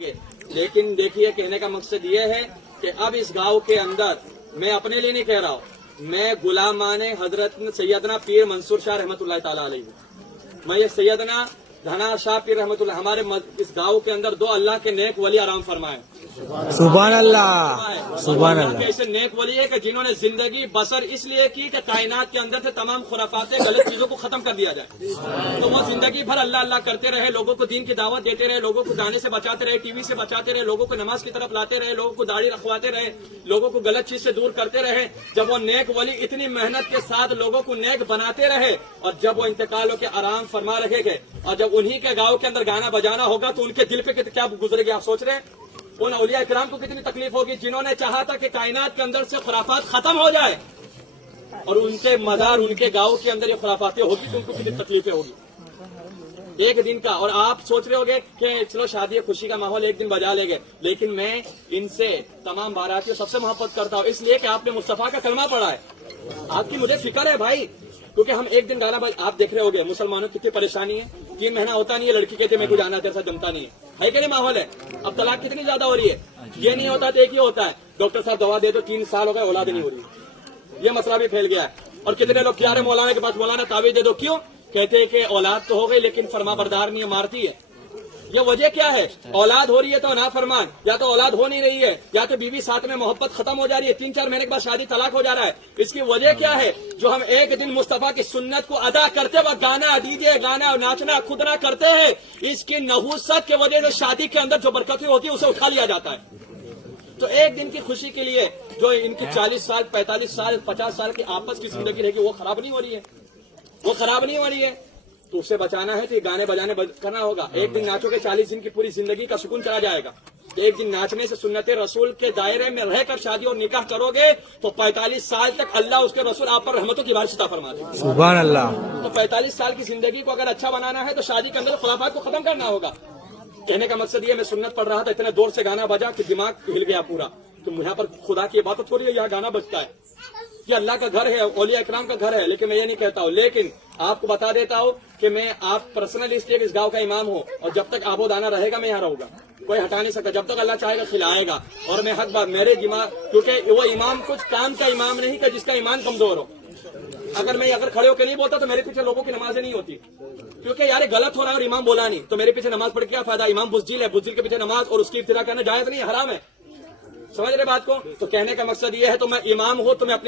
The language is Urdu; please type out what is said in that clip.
لیکن دیکھیے کہنے کا مقصد یہ ہے کہ اب اس گاؤں کے اندر میں اپنے لیے نہیں کہہ رہا ہوں، میں غلامان حضرت سیدنا پیر منصور شاہ رحمۃ اللہ تعالی علیہ ہوں۔ میں یہ سیدنا دھنا شاہ پیر رحمۃ اللہ ہمارے اس گاؤں کے اندر دو اللہ کے نیک ولی آرام فرمائے، سبحان اللہ، سبحان اللہ۔ ایسے نیک ولی ہے کہ جنہوں نے زندگی بسر اس لیے کی کہ کائنات کے اندر سے تمام خرافات غلط چیزوں کو ختم کر دیا جائے، تو وہ زندگی بھر اللہ اللہ کرتے رہے، لوگوں کو دین کی دعوت دیتے رہے، لوگوں کو گانے سے بچاتے رہے، ٹی وی سے بچاتے رہے، لوگوں کو نماز کی طرف لاتے رہے، لوگوں کو داڑھی رکھواتے رہے، لوگوں کو غلط چیز سے دور کرتے رہے۔ جب وہ نیک ولی اتنی محنت کے ساتھ لوگوں کو نیک بناتے رہے اور جب وہ انتقال ہو کے آرام فرما رہے گے اور جب انہی کے گاؤں کے اندر گانا بجانا ہوگا تو ان کے دل پہ کیا گزرے گی آپ سوچ رہے ہیں؟ ان اولیاء کرام کو کتنی تکلیف ہوگی جنہوں نے چاہا تھا کہ کائنات کے اندر سے خرافات ختم ہو جائے اور ان کے مزار ان کے گاؤں کے اندر یہ خرافاتیں ہوگی تو ان کو کتنی تکلیفیں ہوگی ایک دن کا۔ اور آپ سوچ رہے ہوگے کہ چلو شادی خوشی کا ماحول ایک دن بجا لے گے، لیکن میں ان سے تمام باراتیوں سب سے محبت کرتا ہوں اس لیے کہ آپ نے مصطفیٰ کا کلمہ پڑھا ہے۔ آپ کی مجھے فکر ہے بھائی، کیونکہ ہم ایک دن گانا آپ دیکھ رہے ہوگے مسلمانوں کی کتنی پریشانی ہے، 3 مہینہ ہوتا نہیں ہے، لڑکی کہتے میرے کو جانا تیرے ساتھ جمتا نہیں ہے کہ نہیں ماحول ہے؟ اب طلاق کتنی زیادہ ہو رہی ہے، یہ نہیں ہوتا تو ایک ہی ہوتا ہے ڈاکٹر صاحب دوا دے دو 3 سال ہو گئے اولاد نہیں ہو رہی، یہ مسئلہ بھی پھیل گیا ہے۔ اور کتنے لوگ کیا رہے مولانا کے پاس، مولانا تعویذ دے دو، کیوں؟ کہتے ہیں کہ اولاد تو ہو گئی لیکن فرما بردار نہیں ہے، مارتی ہے۔ یہ وجہ کیا ہے؟ اولاد ہو رہی ہے تو نافرمان، یا تو اولاد ہو نہیں رہی ہے، یا تو بیوی ساتھ میں محبت ختم ہو جا رہی ہے، 3-4 مہینے کے بعد شادی طلاق ہو جا رہا ہے۔ اس کی وجہ کیا ہے؟ جو ہم ایک دن مصطفیٰ کی سنت کو ادا کرتے وقت گانا ڈیجے گانا اور ناچنا خود نہ کرتے ہیں، اس کی نحوست کی وجہ سے شادی کے اندر جو برکتیں ہوتی ہے اسے اٹھا لیا جاتا ہے۔ تو ایک دن کی خوشی کے لیے جو ان کی 40 سال 45 سال 50 سال کی آپس کی زندگی رہے گی وہ خراب نہیں ہو رہی ہے، وہ خراب نہیں ہو رہی ہے، تو اسے بچانا ہے تو یہ گانے بجانے کرنا ہوگا۔ ایک دن ناچو گے 40 دن کی پوری زندگی کا سکون چلا جائے گا، ایک دن ناچنے سے سنت رسول کے دائرے میں رہ کر شادی اور نکاح کرو گے تو 45 سال تک اللہ اس کے رسول آپ پر رحمتوں کی بارش عطا فرماتے ہیں۔ سبحان اللہ۔ تو 45 سال کی زندگی کو اگر اچھا بنانا ہے تو شادی کے اندر خرافات کو ختم کرنا ہوگا۔ کہنے کا مقصد یہ میں سنت پڑھ رہا تھا، اتنے دور سے گانا بجا کہ دماغ ہل گیا پورا، تو یہاں پر خدا کی عبادت تھوڑی ہے، یہاں گانا بجتا ہے، یہ اللہ کا گھر ہے، اولیاء اکرام کا گھر ہے، لیکن میں یہ نہیں کہتا ہوں۔ لیکن آپ کو بتا دیتا ہوں کہ میں آپ پرسنل اس لیے اس گاؤں کا امام ہوں اور جب تک آب و دانا رہے گا میں یہاں رہوں گا، کوئی ہٹا نہیں سکتا، جب تک اللہ چاہے گا کھلائے گا۔ اور میں حق بات میرے دماغ، کیونکہ وہ امام کچھ کام کا امام نہیں کہ جس کا ایمان کمزور ہو۔ اگر کھڑے ہو کے نہیں بولتا تو میرے پیچھے لوگوں کی نمازیں نہیں ہوتی، کیونکہ یار غلط ہو رہا ہے اور امام بولا نہیں تو میرے پیچھے نماز پڑھ کے کیا فائدہ؟ امام بزدل ہے، بزدل کے پیچھے نماز اور اس کی ابتدا کرنا جائز نہیں، حرام ہے۔ سمجھ رہے بات کو؟ تو کہنے کا مقصد یہ ہے تو میں امام ہوں تو میں اپنی